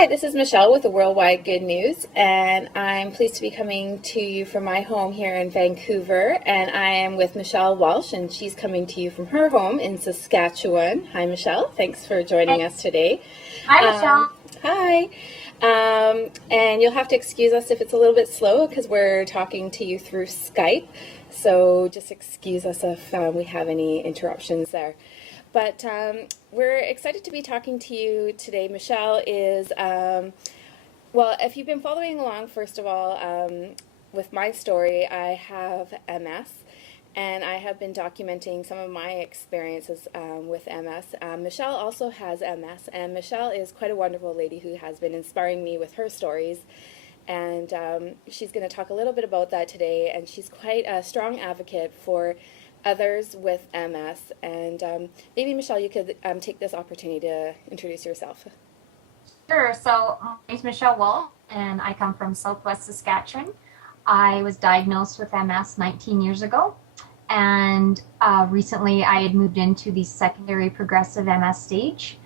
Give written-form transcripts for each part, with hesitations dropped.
Hi, this is Michelle with the Worldwide Good News, and I'm pleased to be coming to you from my home here in Vancouver. And I am with Michele Walsh, and she's coming to you from her home in Saskatchewan. Hi, Michele. Thanks for joining us today. Hi, Michelle. Hi. And you'll have to excuse us if it's a little bit slow because we're talking to you through Skype. So just excuse us if we have any interruptions there. But we're excited to be talking to you today. Michele is, well, if you've been following along, first of all, with my story, I have MS, and I have been documenting some of my experiences with MS. Michele also has MS, and Michele is quite a wonderful lady who has been inspiring me with her stories. And she's going to talk a little bit about that today, and she's quite a strong advocate for others with MS. And maybe, Michele, you could take this opportunity to introduce yourself. Sure. So my name is Michele Walsh, and I come from Southwest Saskatchewan. I was diagnosed with MS 19 years ago, and recently I had moved into the secondary progressive MS stage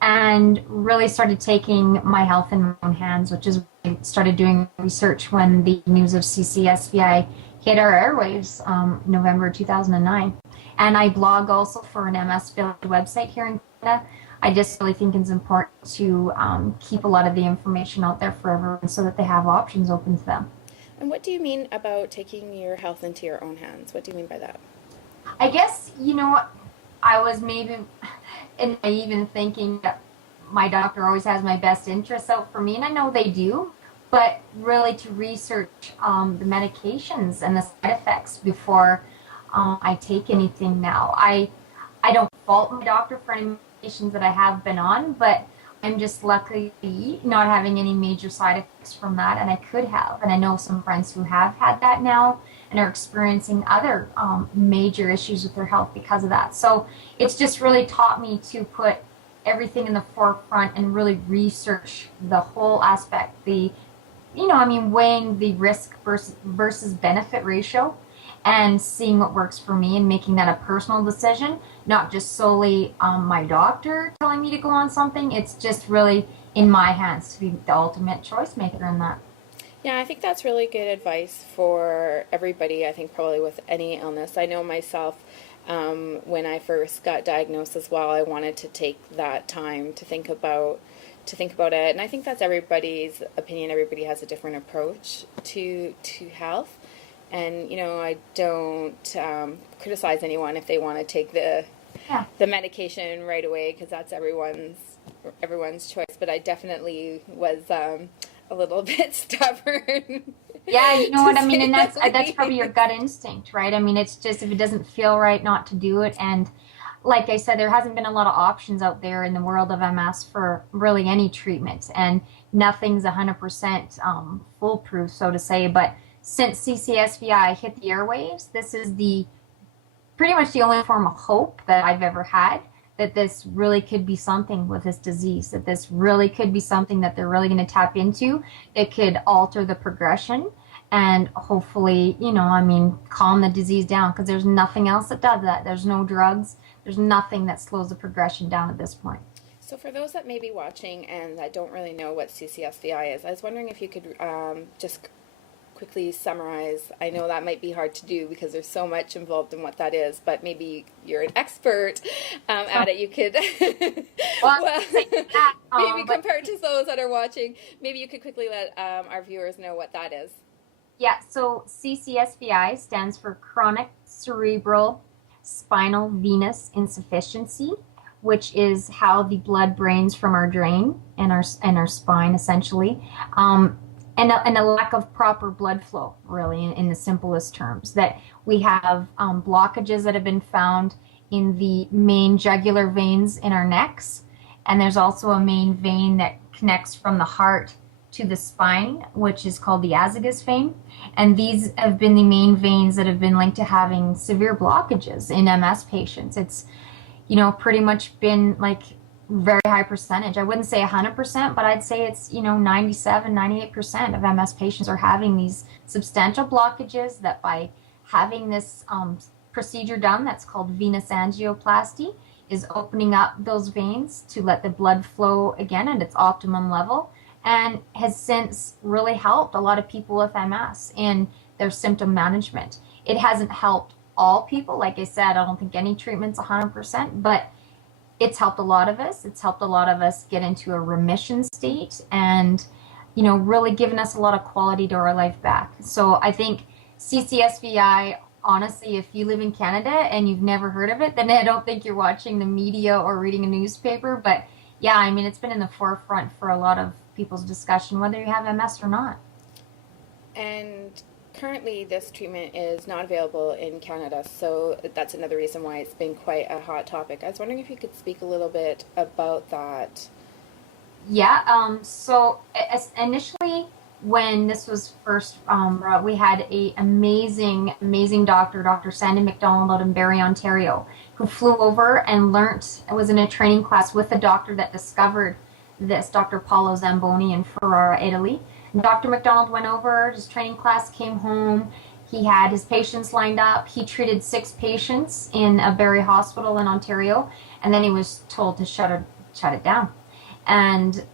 and really started taking my health in my own hands, which is when I started doing research when the news of CCSVI hit our airwaves November 2009. And I blog also for an MS Village website here in Canada. I just really think it's important to keep a lot of the information out there for everyone so that they have options open to them. And what do you mean about taking your health into your own hands? What do you mean by that? I guess, I was maybe naive in thinking that my doctor always has my best interests out for me, and I know they do. But really to research the medications and the side effects before I take anything now. I don't fault my doctor for any medications that I have been on, but I'm just lucky not having any major side effects from that, and I could have. And I know some friends who have had that now and are experiencing other major issues with their health because of that. So it's just really taught me to put everything in the forefront and really research the whole aspect, weighing the risk versus benefit ratio and seeing what works for me and making that a personal decision, not just solely my doctor telling me to go on something. It's just really in my hands to be the ultimate choice maker in that. Yeah, I think that's really good advice for everybody, I think probably with any illness. I know myself, when I first got diagnosed as well, I wanted to take that time to think about it, and I think that's everybody's opinion. Everybody has a different approach to health, and I don't criticize anyone if they want to take the medication right away, because that's everyone's choice. But I definitely was a little bit stubborn. Yeah, you know what I mean, and that's probably your gut instinct, right? I mean, it's just if it doesn't feel right, not to do it. And like I said, there hasn't been a lot of options out there in the world of MS for really any treatment, and nothing's 100% foolproof, so to say. But since CCSVI hit the airwaves, this is pretty much the only form of hope that I've ever had, that this really could be something with this disease, that this really could be something that they're really going to tap into. It could alter the progression and hopefully, calm the disease down, because there's nothing else that does that. There's no drugs. There's nothing that slows the progression down at this point. So for those that may be watching and that don't really know what CCSVI is, I was wondering if you could just quickly summarize. I know that might be hard to do because there's so much involved in what that is, but maybe you're an expert at it. You could, maybe compared to those that are watching, maybe you could quickly let our viewers know what that is. Yeah, so CCSVI stands for Chronic Cerebral Spinal Venous Insufficiency, which is how the blood drains from our brain and our spine, essentially, and a lack of proper blood flow, really, in the simplest terms. That we have blockages that have been found in the main jugular veins in our necks, and there's also a main vein that connects from the heart to the spine, which is called the azygos vein. And these have been the main veins that have been linked to having severe blockages in MS patients. It's, pretty much been like very high percentage. I wouldn't say 100%, but I'd say it's, 97, 98% of MS patients are having these substantial blockages that by having this procedure done that's called venous angioplasty is opening up those veins to let the blood flow again at its optimum level and has since really helped a lot of people with MS in their symptom management. It hasn't helped all people. Like I said, I don't think any treatment's 100%, but it's helped a lot of us. It's helped a lot of us get into a remission state and, really given us a lot of quality to our life back. So I think CCSVI, honestly, if you live in Canada and you've never heard of it, then I don't think you're watching the media or reading a newspaper. But yeah, I mean, it's been in the forefront for a lot of people's discussion, whether you have MS or not. And currently, this treatment is not available in Canada, so that's another reason why it's been quite a hot topic. I was wondering if you could speak a little bit about that. Yeah, so initially when this was first we had a amazing doctor, Dr. Sandy McDonald out in Barrie, Ontario, who flew over and was in a training class with the doctor that discovered this, Dr. Paolo Zamboni in Ferrara, Italy. And Dr. McDonald went over, his training class, came home, he had his patients lined up, he treated 6 patients in a Barrie hospital in Ontario, and then he was told to shut it down. And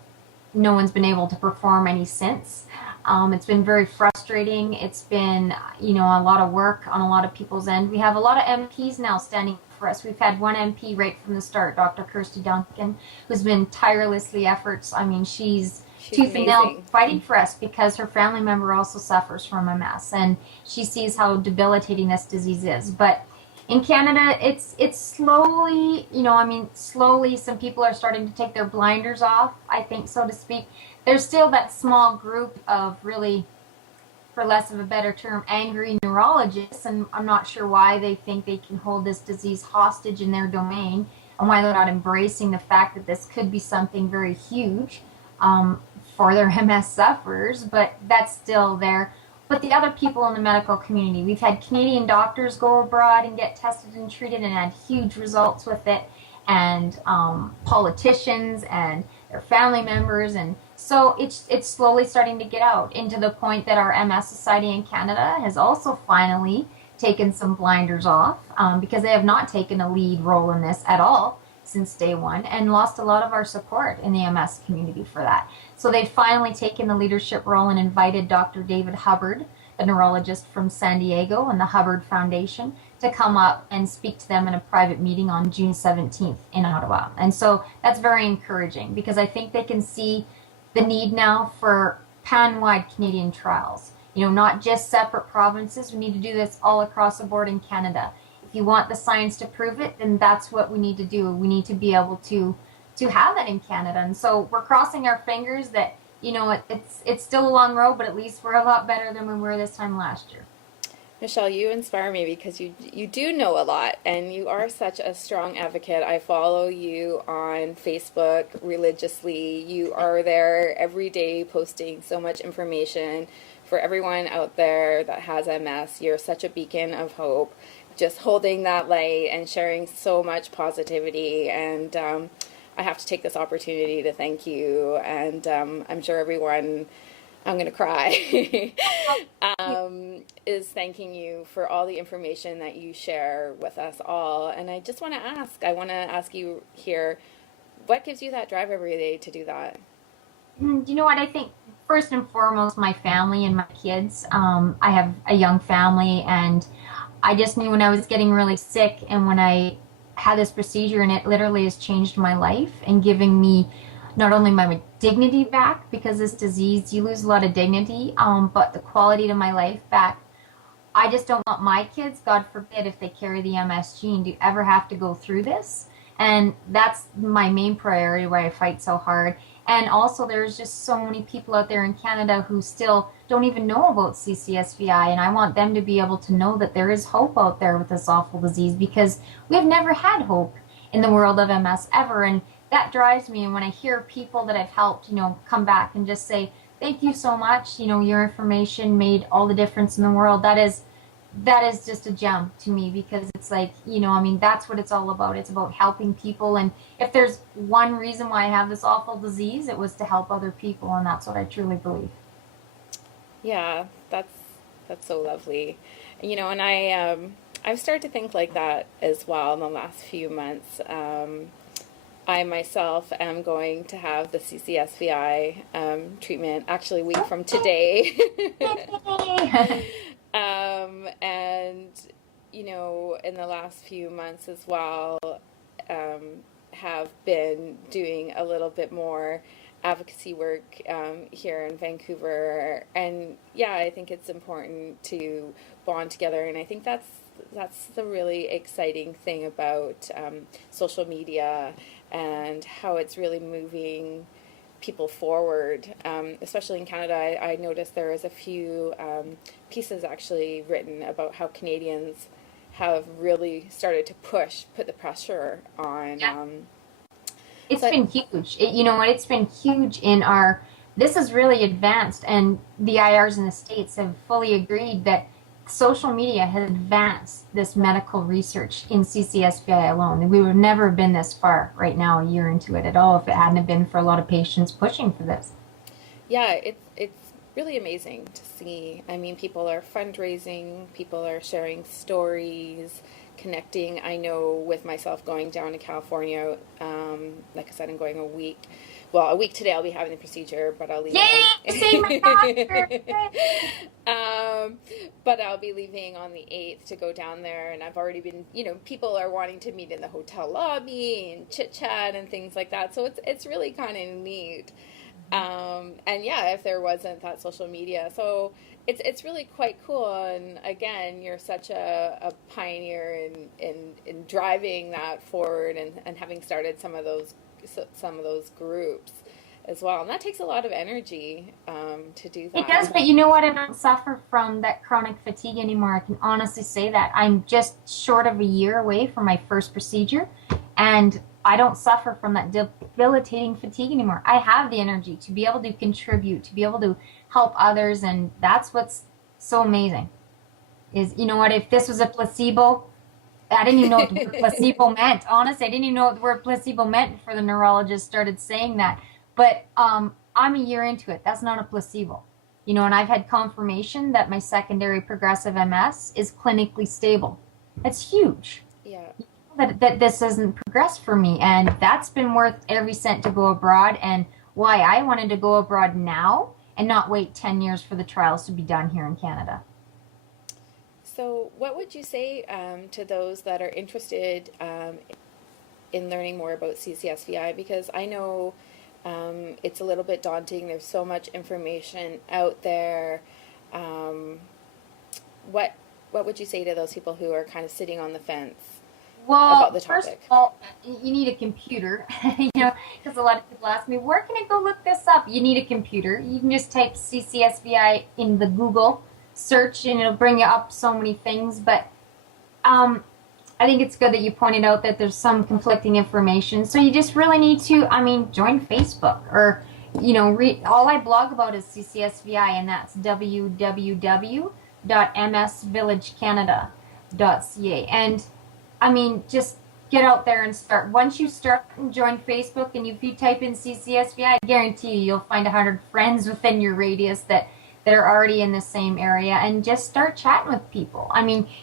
no one's been able to perform any since. It's been very frustrating. It's been, a lot of work on a lot of people's end. We have a lot of MPs now standing for us. We've had one MP right from the start, Dr. Kirsty Duncan, who's been tirelessly efforts. I mean, she's tooth and nail fighting for us because her family member also suffers from MS, and she sees how debilitating this disease is. But in Canada, it's slowly, slowly some people are starting to take their blinders off, I think, so to speak. There's still that small group of really, for less of a better term, angry neurologists, and I'm not sure why they think they can hold this disease hostage in their domain and why they're not embracing the fact that this could be something very huge for their MS sufferers, but that's still there. But the other people in the medical community, we've had Canadian doctors go abroad and get tested and treated and had huge results with it, and politicians and their family members, and so it's slowly starting to get out into the point that our MS Society in Canada has also finally taken some blinders off because they have not taken a lead role in this at all since day one and lost a lot of our support in the MS community for that. So they've finally taken the leadership role and invited Dr. David Hubbard, the neurologist from San Diego and the Hubbard Foundation, to come up and speak to them in a private meeting on June 17th in Ottawa. And so that's very encouraging because I think they can see the need now for pan-wide Canadian trials. Not just separate provinces. We need to do this all across the board in Canada. If you want the science to prove it, then that's what we need to do. We need to be able to have that in Canada. And so we're crossing our fingers that, it's still a long road, but at least we're a lot better than we were this time last year. Michele, you inspire me because you do know a lot and you are such a strong advocate. I follow you on Facebook religiously. You are there every day posting so much information for everyone out there that has MS. You're such a beacon of hope, just holding that light and sharing so much positivity. And I have to take this opportunity to thank you. And I'm sure everyone, I'm going to cry, is thanking you for all the information that you share with us all. And I just want to ask you here, what gives you that drive every day to do that? You know what? I think first and foremost, my family and my kids. I have a young family, and I just knew when I was getting really sick and when I had this procedure, and it literally has changed my life and giving me not only my dignity back, because this disease, you lose a lot of dignity, but the quality to my life back. I just don't want my kids, God forbid, if they carry the MS gene, to ever have to go through this. And that's my main priority, why I fight so hard. And also, there's just so many people out there in Canada who still don't even know about CCSVI, and I want them to be able to know that there is hope out there with this awful disease, because we have never had hope in the world of MS ever, and that drives me. And when I hear people that I've helped, come back and just say, thank you so much, your information made all the difference in the world, that is just a gem to me, because it's like, that's what it's all about. It's about helping people. And if there's one reason why I have this awful disease, it was to help other people. And that's what I truly believe. Yeah, that's so lovely. And I've started to think like that as well in the last few months. I myself am going to have the CCSVI treatment actually a week from today. And, you know, in the last few months as well, have been doing a little bit more advocacy work here in Vancouver. And yeah, I think it's important to bond together. And I think that's the really exciting thing about social media and how it's really moving people forward, especially in Canada. I noticed there was a few pieces actually written about how Canadians have really started to put the pressure on. Yeah. It's been huge. You know what? It's been huge in our. This is really advanced, and the IRs in the States have fully agreed that social media has advanced this medical research in CCSVI alone. We would have never been this far right now, a year into it at all, if it hadn't been for a lot of patients pushing for this. Yeah, it's really amazing to see. I mean, people are fundraising, people are sharing stories, connecting. I know with myself going down to California, like I said, I'm going a week. Well, a week today I'll be having the procedure, but I'll leave. Yay! See my doctor! But I'll be leaving on the 8th to go down there, and I've already been, you know, people are wanting to meet in the hotel lobby and chit chat and things like that. So it's really kind of neat. And yeah, if there wasn't that social media, so it's really quite cool. And again, you're such a pioneer in driving that forward and having started some of those groups as well. And that takes a lot of energy to do that. It does, but you know what? I don't suffer from that chronic fatigue anymore. I can honestly say that. I'm just short of a year away from my first procedure, and I don't suffer from that debilitating fatigue anymore. I have the energy to be able to contribute, to be able to help others, and that's what's so amazing. Is, you know what, if this was a placebo, I didn't even know what the word placebo meant. Honestly, I didn't even know what the word placebo meant before the neurologist started saying that. But I'm a year into it. That's not a placebo. You know, and I've had confirmation that my secondary progressive MS is clinically stable. That's huge. Yeah. That this hasn't progressed for me, and that's been worth every cent to go abroad, and why I wanted to go abroad now and not wait 10 years for the trials to be done here in Canada. So what would you say to those that are interested in learning more about CCSVI? Because I know it's a little bit daunting. There's so much information out there. What would you say to those people who are kind of sitting on the fence? Well, about the first topic? of all, you need a computer, you know, because a lot of people ask me, where can I go look this up? You need a computer. You can just type CCSVI in the Google search, and it'll bring you up so many things. But I think it's good that you pointed out that there's some conflicting information. So you just really need to, join Facebook, or, you know, all I blog about is CCSVI, and that's www.msvillagecanada.ca. And just get out there and start. Once you start and join Facebook, and if you type in CCSVI, I guarantee you'll find 100 friends within your radius that are already in the same area, and just start chatting with people.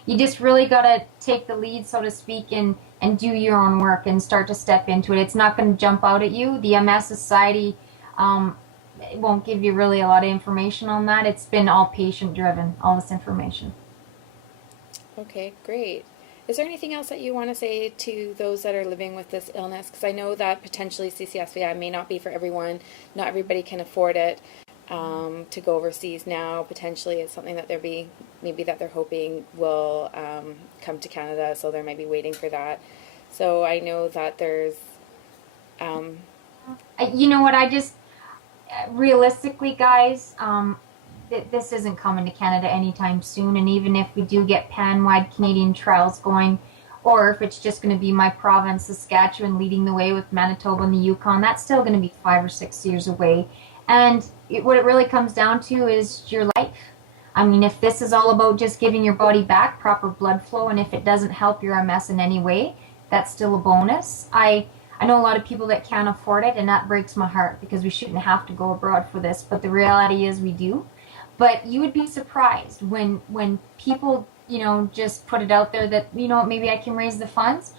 You just really got to take the lead, so to speak, and do your own work and start to step into it. It's not going to jump out at you. The MS Society it won't give you really a lot of information on that. It's been all patient-driven, all this information. Okay, great. Is there anything else that you want to say to those that are living with this illness? Because I know that potentially CCSVI may not be for everyone. Not everybody can afford it to go overseas now. Potentially it's something that maybe that they're hoping will come to Canada, so they might be waiting for that. So I know that there's... You know what, realistically, guys, this isn't coming to Canada anytime soon, and even if we do get pan-wide Canadian trials going, or if it's just going to be my province, Saskatchewan, leading the way with Manitoba and the Yukon, that's still going to be 5 or 6 years away. And what it really comes down to is your life. If this is all about just giving your body back proper blood flow, and if it doesn't help your MS in any way, that's still a bonus. I know a lot of people that can't afford it, and that breaks my heart, because we shouldn't have to go abroad for this, but the reality is we do. But you would be surprised when people, just put it out there that, maybe I can raise the funds.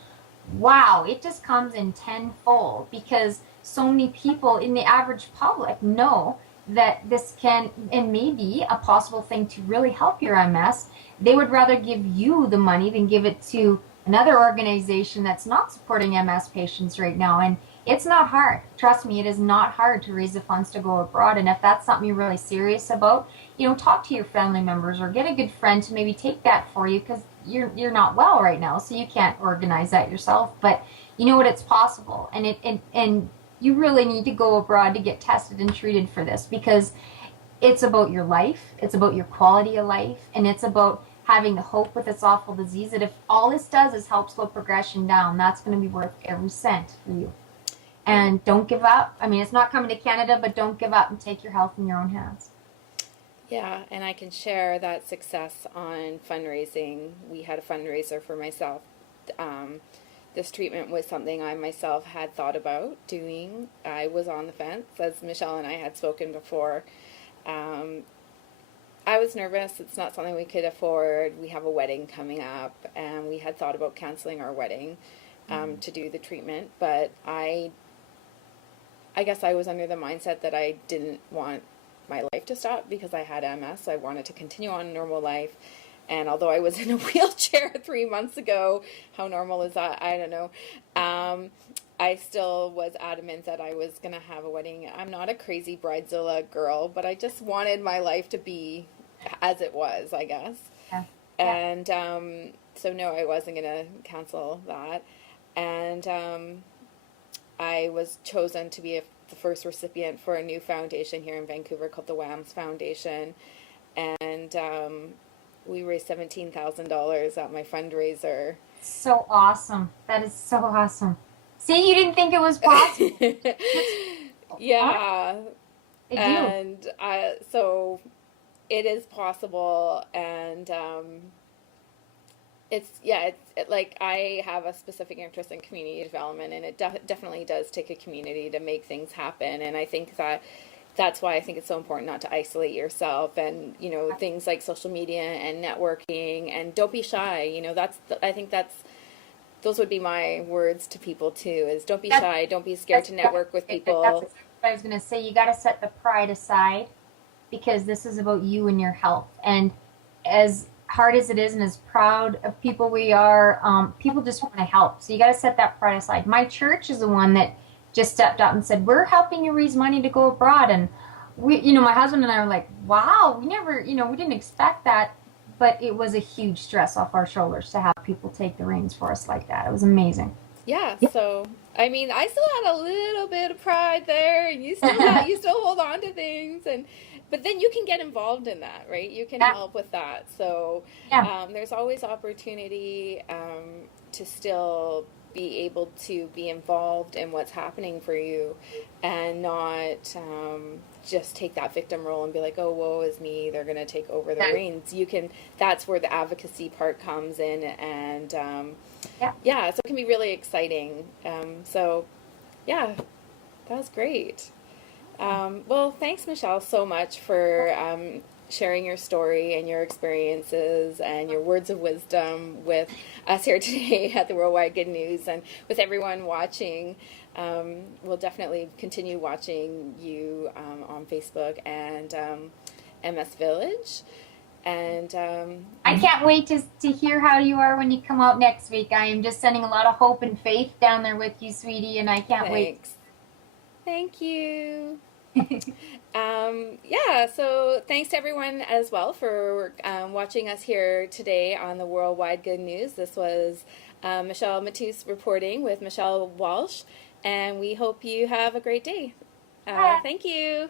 wow, it just comes in tenfold because so many people in the average public know that this can and may be a possible thing to really help your MS. They would rather give you the money than give it to another organization that's not supporting MS patients right now. And it's not hard. Trust me, it is not hard to raise the funds to go abroad. And if that's something you're really serious about, talk to your family members or get a good friend to maybe take that for you because you're not well right now, so you can't organize that yourself. But you know what? It's possible, and you really need to go abroad to get tested and treated for this because it's about your life, it's about your quality of life, and it's about having the hope with this awful disease that if all this does is help slow progression down, that's going to be worth every cent for you. And don't give up. I mean, it's not coming to Canada, but don't give up and take your health in your own hands. Yeah, and I can share that success on fundraising. We had a fundraiser for myself. This treatment was something I myself had thought about doing. I was on the fence, as Michele and I had spoken before. I was nervous. It's not something we could afford. We have a wedding coming up, and we had thought about canceling our wedding to do the treatment. But I guess I was under the mindset that I didn't want my life to stop because I had MS. I wanted to continue on a normal life. And although I was in a wheelchair 3 months ago, how normal is that? I don't know. I still was adamant that I was going to have a wedding. I'm not a crazy bridezilla girl, but I just wanted my life to be as it was, I guess. Yeah. And so no, I wasn't going to cancel that. And I was chosen to be the first recipient for a new foundation here in Vancouver called the WAMS Foundation. And we raised $17,000 at my fundraiser. So awesome. That is so awesome. See, you didn't think it was possible. Yeah. And so it is possible. And it's like I have a specific interest in community development, and it definitely does take a community to make things happen. And I think that's why I think it's so important not to isolate yourself, and things like social media and networking, and don't be shy. I think those would be my words to people too, is don't be shy, don't be scared to network with people. That's what I was going to say. You got to set the pride aside because this is about you and your health. And as hard as it is and as proud of people we are, people just want to help. So you got to set that pride aside. My church is the one that just stepped up and said, we're helping you raise money to go abroad. And we, my husband and I were like, wow, we never, we didn't expect that. But it was a huge stress off our shoulders to have people take the reins for us like that. It was amazing. Yeah. So, I mean, I still had a little bit of pride there, and you still hold on to things, but then you can get involved in that, right? You can help with that. So, there's always opportunity to still be able to be involved in what's happening for you, and not just take that victim role and be like, oh, woe is me, they're going to take over the reins. That's where the advocacy part comes in, and so it can be really exciting. So that was great. Well, thanks, Michele, so much for sharing your story and your experiences and your words of wisdom with us here today at the Worldwide Good News, and with everyone watching. We'll definitely continue watching you on Facebook and MS Village. And I can't wait to hear how you are when you come out next week. I am just sending a lot of hope and faith down there with you, sweetie, and I can't wait. Thank you. So thanks to everyone as well for watching us here today on the Worldwide Good News. This was Michele Matus reporting with Michele Walsh, and we hope you have a great day. Thank you.